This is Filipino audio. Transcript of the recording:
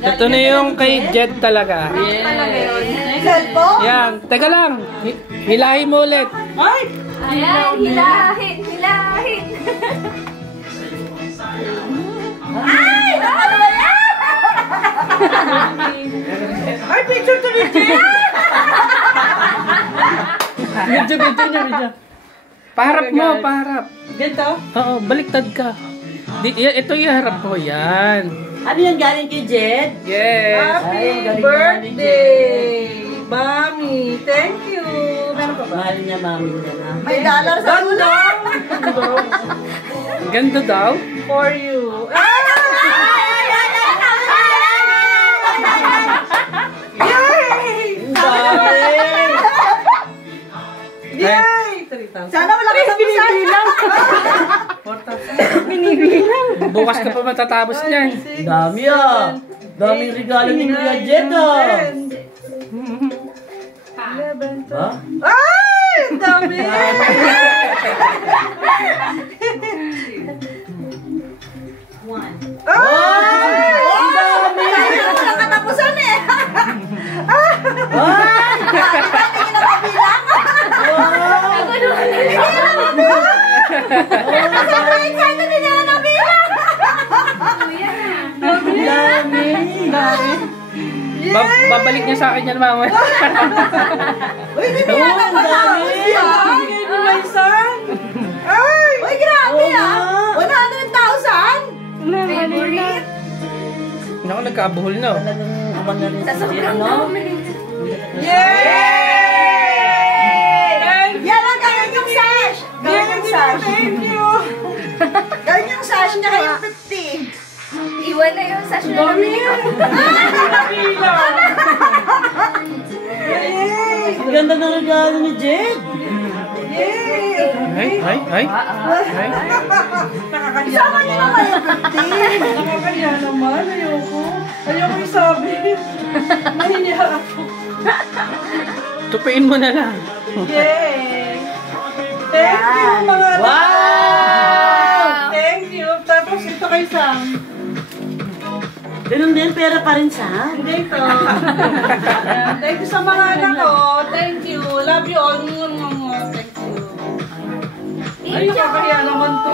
Ito na yung kay Jed talaga. Cellphone? Yan. Teka lang. Hilahin mo ulit. Ay! Ayan, hilahin, hilahin. Ay! Ano ba yan? Ay, picture to video! Video. Paharap mo, paharap. Ganito? Oo, baliktad ka. Ito yung harap mo. Yan. Ano yan galing kay Jed? Yes. Happy birthday! Mami, thank you! Meron pa ba? Mahal niya, mami niya na. May dollar sa ulo! Ganda daw. For you. Yay! Yay! 3,000. Sana wala ka sa binibilang. Binibilang. Bukas ka pa matatapos niyan. Dami ah! Daming regalo ni Kuya Jed ah! Ha? Ay! Ang dami! Ay! Ang dami! Walang katapusan eh! Ay! Babalik niya sa akin yan, mama. Uy, hindi mo yan nakatapos yan! Ay! Uy, grabe ah! 100,000! Favorite? Naku, nagkabuhol na. Talagang abang na rin Sa si Jed, sobrang no? dami. Yay! Yan ang galing yung sash! Galing yung sash! Thank you! Galing yung sash niya kayong 50! Iwan na yung sash na namin. Ang ganda ng regalo ni Jed! Yay! Ay. Isama niyo naman yung 50! Nakakaya naman, ayoko. Ayoko isabi. Mahihiya ako. Tupiin mo na lang. Yay! Thank you mga Wow! Thank you! Tapos ito kay Sam. Ganun din, pera pa rin sa? Hindi ito. Ayan, thank you sa mga anak ko. Thank you. Love you all. Thank you. Ay, nakakaya naman to.